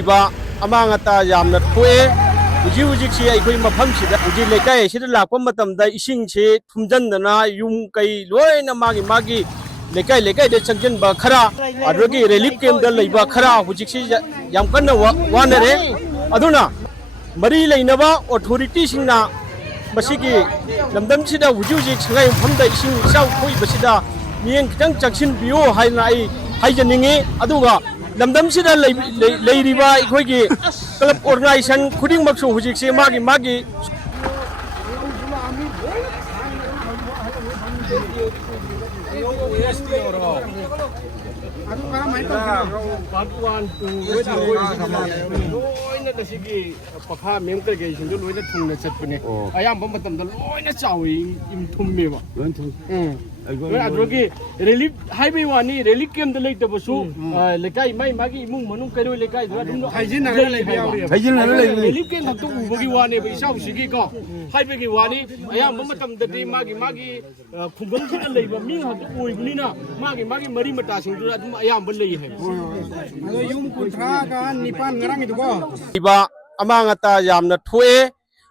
अमांगता यामना थोए हुजी हुजिक से अखोई मफम सिदा हुजी लेकाय सिदा लाकप मतमदा इसिंग से थुमजनदना युम कई लोयना मागी मागी लेकाय लेकाय दे चंगजनबा खरा अदरगी रिलीफ कैम्प दा लैबा खरा हुजिक से याम कन्ना वानरे अदुना मरी लैनबा अथॉरिटी सिंगना मसिगी लमदम सिदा हुजी हुजिक संगाय मफमदा इसिंग इसाव थोई बसिदा मियें खितंग चंगसिन बियो हाइना आई हाइजनिंगे अदुगा लमदम सिदा लैरिबा इखोइगी क्लब ऑर्गेनाइजेशन खुदिंग मक्सु हुजिक से मागी पखा मेम कई लोना थूना चटने अयाब अदुगी रिलीफ हाईवे वानी रिलीफ कैम्प लेटबसु लेकाई माई मागी इमुंग मनुंग करो लेकाई रिलीफ कैम्प खक्तु उबगी वाने इसाउसिगी को हाईवे वानी अयाब मतमददी मागी मागी खुंगम सिदा लेबा मी खक्तु ओइबनिना मागी मागी मरी मटा सिंगदु अदुम अयाब लई है अदो युम कुंथ्रा का निपान ngरang idugo iba amangata yamna thoe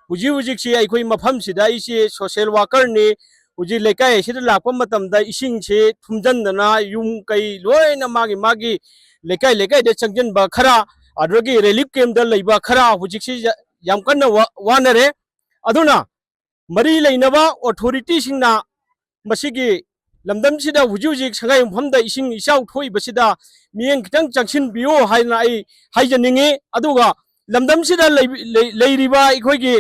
huji huji si akhoi mafam sida isi social worker ni huji lekai sida lakpa matamda ising se thumjandana yum kai loina magi magi lekai lekai de changjan ba khara adrogi relief camp da leiba khara huji si yam kanna wanare aduna mari leinaba authority singna masigi लमदम सिदा हुजी हुजी संगाय मफमदा इसिंग इसाव थोई बसिदा मियें खितंग चंगसिन बियो हाइना आई हाइजनिंगे अदुगा लमदम सिदा लैरिबा इखोइगी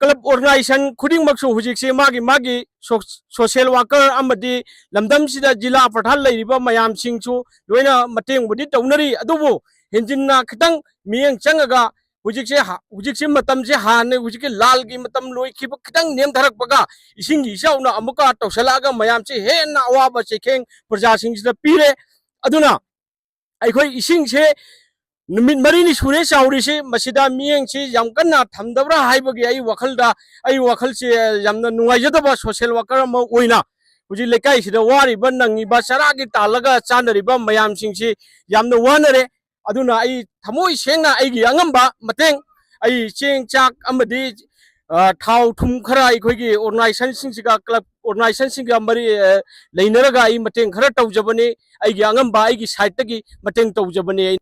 club organisation खुदिंग मक्सु हुजिक से मागी social worker अमदी लमदम सिदा जिला प्रधान लैरिबा मयाम सिंगसु लोइना मतेंग बुदि तौनरी अदुबो हेंजिनना खितंग मियें चंगगा हुजिक से मतम से हाने हुजिक लाल की मतम लोई खिब खितंग नेम धरकपगा इसिंग इसाउना अमुका तौसलागा मयाम से हेना अवाबा चेखेंग प्रजा सिंगसिदा पीरे अदुना अखोई इसिंग से नुमित मरीनी सुरे चाउरी से मसिदा मियें से याम कन्ना थमदबरा हाइबगी आई वखल से यामना नुंगाइजदबा सोशल वर्कर अमा ओइना हुजि लेकाई सिदा वारिबा नंगिबा चरागी तालगा चानरिबा मयाम सिंगसि यामना वानरे अदुना आई थमोई सेंगा आईगी अंगंबा मतेंग आई चेंग चाक अमदी थाव थुम खरा अखोइगी ऑर्गेनाइजेशन सिंगसिगा क्लब ऑर्गेनाइजेशन सिंगा मरी लैनरगा आई मतेंग खरा तौजबने आईगी अंगंबा आईगी side तगी मतेंग तौजबने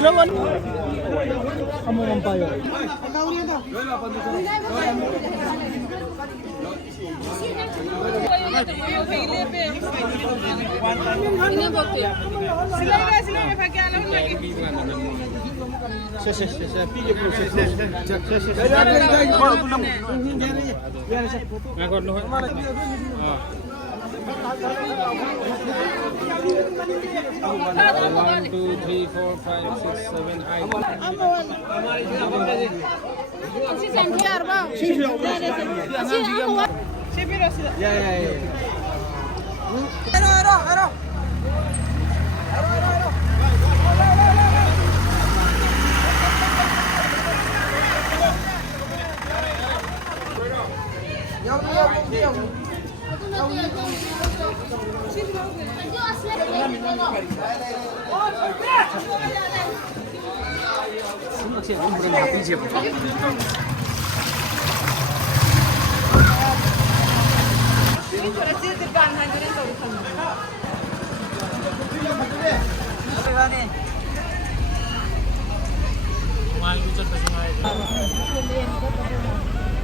1, 2, 3, 4, 5, 6, 7,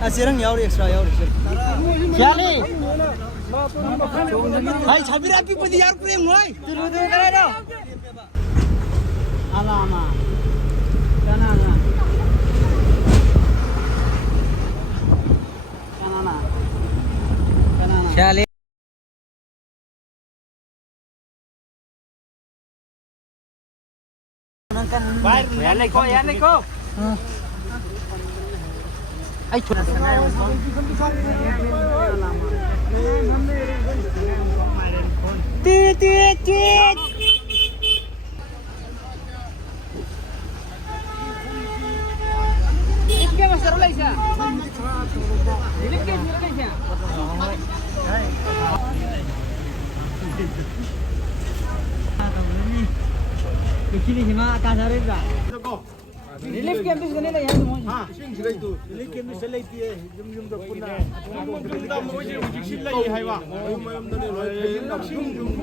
Asirang yauri extra yauri. Kyali? Hai sabir api padi yar prem hoy. Turu de kare do. Ala ama. Kana na. Kana na. Kana na. Kyali? Yan ko. Ay, tit. Ini mas taruh lagi sah. Ini kan sah. Kini cuma kasar itu. Relief camp is gonna lay hand. Relief camp is lay tea. Jum da punna. Da mo je jikship lay hai wa.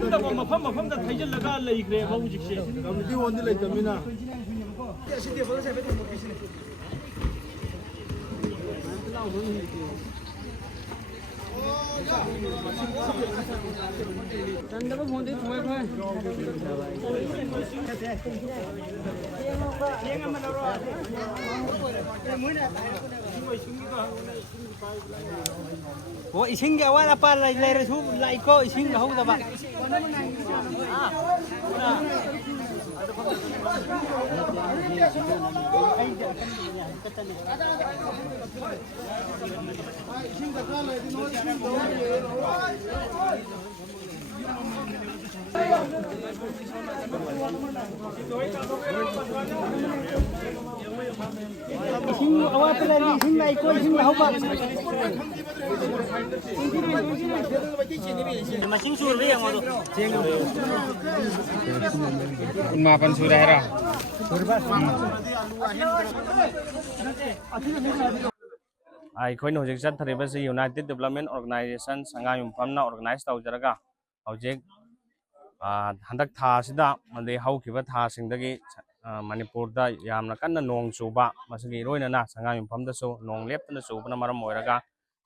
Da mafam da thaijal laga lay gre ba jikship. Committee on lay tamina. Tanda ba phone de thoi phai. Oh, ising ga wala pa lay resu lay ko ising ga hau da ba. Ising awat lagi ising lay ko ising hau ba. Masing sur yang mau. Mapan sudah era. ꯑꯩꯈꯣꯏꯅ ꯍꯧꯖꯤꯛ ꯆꯠꯊꯔꯤꯕꯁꯤ united development organisation ꯁꯉꯥꯏꯌꯨꯝꯐꯝꯅ organise ꯇꯧꯖꯔꯒ ꯍꯧꯖꯤꯛ ꯍꯟꯗꯛ ꯊꯥ ꯑꯁꯤꯗ ꯑꯃꯗꯤ ꯍꯧꯈꯤꯕ ꯊꯥꯁꯤꯡꯗꯒꯤ ꯃꯅꯤꯄꯨꯔꯗ ꯌꯥꯝꯅ ꯀꯟꯅ ꯅꯣꯡ ꯆꯨꯕ ꯃꯁꯤꯒꯤ ꯏꯔꯣꯏꯅꯅ ꯁꯉꯥꯏꯌꯨꯝꯐꯝꯗꯁꯨ ꯅꯣꯡ ꯂꯦꯞꯇꯅ ꯆꯨꯕꯅ ꯃꯔꯝ ꯑꯣꯏꯔꯒ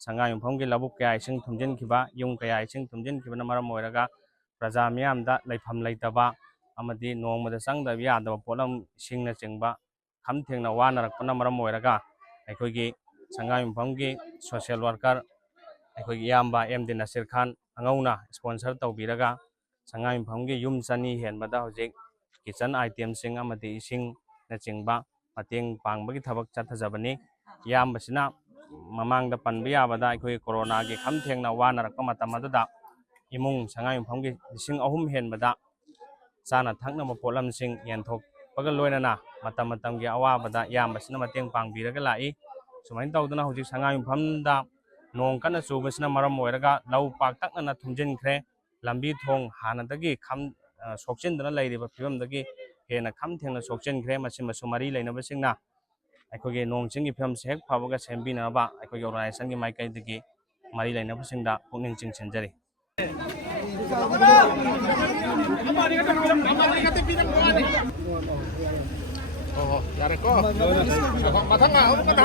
ꯁꯉꯥꯏꯌꯨꯝꯐꯝꯒꯤ ꯂꯧꯕꯨꯛ ꯀꯌꯥ ꯏꯁꯤꯡ ꯊꯨꯝꯖꯤꯟꯈꯤꯕ ꯌꯨꯝ ꯀꯌꯥ ꯏꯁꯤꯡ ꯊꯨꯝꯖꯤꯟꯈꯤꯕꯅ ꯃꯔꯝ ꯑꯣꯏꯔꯒ ꯄ꯭ꯔꯖꯥ ꯃꯤꯌꯥꯝꯗ ꯂꯩꯐꯝ ꯂꯩꯇꯕ ꯑꯃꯗꯤ ꯅꯣꯡꯃꯗ ꯆꯪꯗꯕ ꯌꯥꯗꯕ ꯄꯣꯠꯂꯝ ꯏꯁꯤꯡꯅꯆꯤꯡꯕ ꯈꯝ ꯊꯦꯡꯅ ꯋꯥꯅꯔꯛꯄꯅ ꯃꯔꯝ ꯑꯣꯏꯔꯒ ꯑꯩꯈꯣꯏꯒꯤ ꯁꯉꯥꯏꯌꯨꯝꯐꯝꯒꯤ ꯁꯣꯁꯤꯌꯦꯜ ꯋꯥꯔꯀꯔ ꯑꯩꯈꯣꯏꯒꯤ ꯏꯌꯥꯝꯕ ꯑꯦꯝ ꯗꯤ ꯅꯁꯤꯔ ꯈꯥꯟ ꯑꯉꯧꯅ ꯁ꯭ꯄꯣꯟꯁꯔ ꯇꯧꯕꯤꯔꯒ ꯁꯉꯥꯏꯌꯨꯝꯐꯝꯒꯤ ꯌꯨꯝ 200 ꯍꯦꯟꯕꯗ ꯍꯧꯖꯤꯛ ꯀꯤꯆꯟ ꯑꯥꯏꯇꯦꯝꯁꯤꯡ ꯑꯃꯗꯤ ꯏꯁꯤꯡꯅꯆꯤꯡꯕ ꯃꯇꯦꯡ ꯄꯥꯡꯕꯒꯤ ꯊꯕꯛ ꯆꯠꯊꯖꯕꯅꯤ ꯏꯌꯥꯝꯕꯁꯤꯅ ꯃꯃꯥꯡꯗ ꯄꯟꯕ ꯌꯥꯕꯗ ꯑꯩꯈꯣꯏ ꯀꯣꯔꯣꯅꯥꯒꯤ ꯈꯝ ꯊꯦꯡꯅ ꯋꯥꯅꯔꯛꯄ ꯃꯇꯝ ꯑꯗꯨꯗ ꯏꯃꯨꯡ ꯁꯉꯥꯏꯌꯨꯝꯐꯝꯒꯤ 3,000 ꯍꯦꯟꯕꯗ ꯆꯥꯅ ꯊꯛꯅꯕ ꯄꯣꯠꯂꯝꯁꯤꯡ ꯌꯦꯟꯊꯣꯛꯄꯒ ꯂꯣꯏꯅꯅ ꯃꯇꯝ ꯃꯇꯝꯒꯤ ꯑꯋꯥꯕꯗ ꯏꯌꯥꯝꯕꯁꯤꯅ ꯃꯇꯦꯡ ꯄꯥꯡꯕꯤꯔꯒ ꯂꯥꯛꯏ ꯁꯨꯃꯥꯏꯅ ꯇꯧꯗꯅ ꯍꯧꯖꯤꯛ ꯁꯉꯥꯏꯌꯨꯝꯐꯝꯗ ꯅꯣꯡ ꯀꯟꯅ ꯆꯨꯕꯁꯤꯅ ꯃꯔꯝ ꯑꯣꯏꯔꯒ ꯂꯧ ꯄꯥꯛꯇꯛꯅꯅ ꯊꯨꯝꯖꯤꯟꯈ꯭ꯔꯦ ꯂꯝꯕꯤ ꯊꯣꯡ ꯍꯥꯟꯅꯗꯒꯤ ꯁꯣꯛꯆꯤꯟꯗꯅ ꯂꯩꯔꯤꯕ ꯐꯤꯕꯝꯗꯒꯤ ꯍꯦꯟꯅ ꯈꯝ ꯊꯦꯡꯅ ꯁꯣꯛꯆꯤꯟꯈ꯭ꯔꯦ ꯃꯁꯤꯃꯁꯨ ꯃꯔꯤ ꯂꯩꯅꯕꯁꯤꯡꯅ ꯑꯩꯈꯣꯏꯒꯤ ꯅꯣꯡ ꯆꯤꯡꯒꯤ ꯐꯤꯕꯝꯁꯦ ꯍꯦꯛ ꯐꯕꯒ ꯁꯦꯝꯕꯤꯅꯕ ꯑꯩꯈꯣꯏꯒꯤ ꯑꯣꯔꯒꯅꯥꯏꯖꯦꯁꯟꯒꯤ ꯃꯥꯏꯀꯩꯗꯒꯤ ꯃꯔꯤ ꯂꯩꯅꯕꯁꯤꯡꯗ ꯄꯨꯛꯅꯤꯡ ꯆꯤꯡꯁꯤꯟꯖꯔꯤ Yara ko. Matang nga, ako ka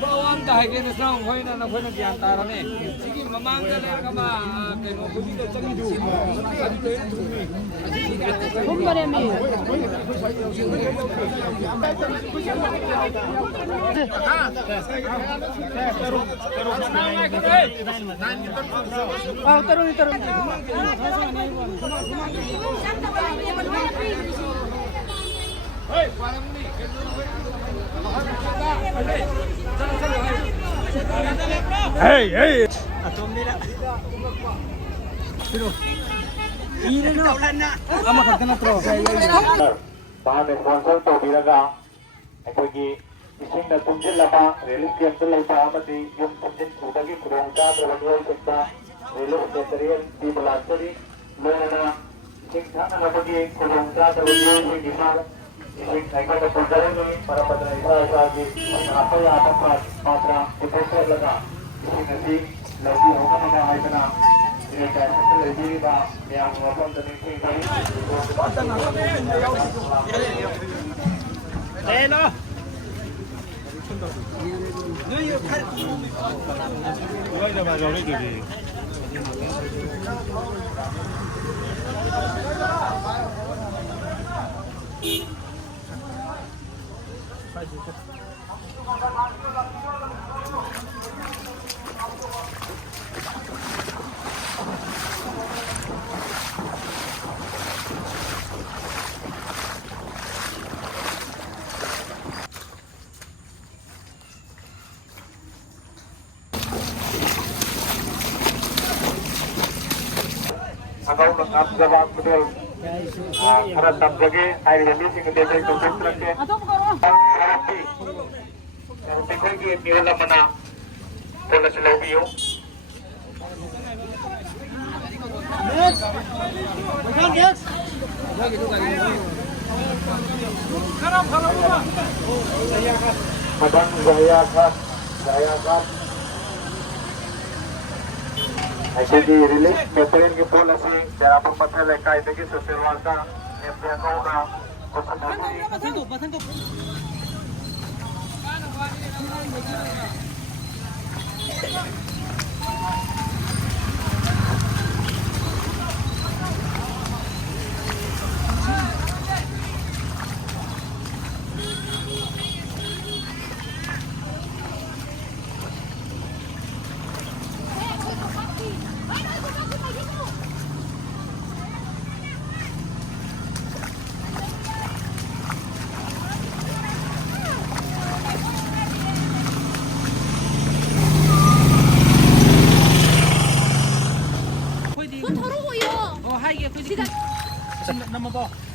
Bawang dahil kaya sa ako na nakuha na tiyantara na eh. Sige, mamangga na ka ma. Kaya mo kung dito sa video. Hey, hey. Bahan sponsor to biraga aikogi ising na tunjil laba relief camp to lai pa amati yung tunjil utagi kurongka berwajoi sekta relief material di belantari lona ising thana labagi kurongka berwajoi di mar ising naika to tunjil ni para padra isa isa di apa ya apa patra deposit laga ising nasi lagi hoka na ay kana ini kan lagi ba yang ngopon tadi kini Hello. Agaw ng abjabang model. Para tablagi ay release ng data ito construction. Pero tingnan ko yung nila mana wala sila umiyo. Madang gaya kat. ऐसे ही release campaign की policy जरा पर पत्र लेकर आए थे कि social का एफआईआर होगा कुछ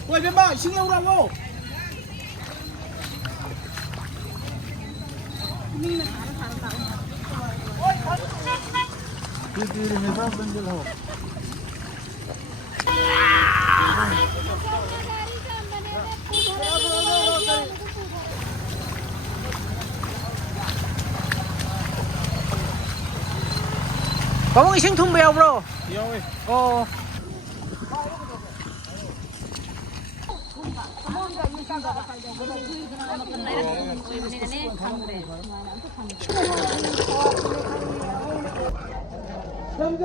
Ôi bên bà, xin yêu đâu. Có một cái sinh thùng bèo bro. Ồ. Come,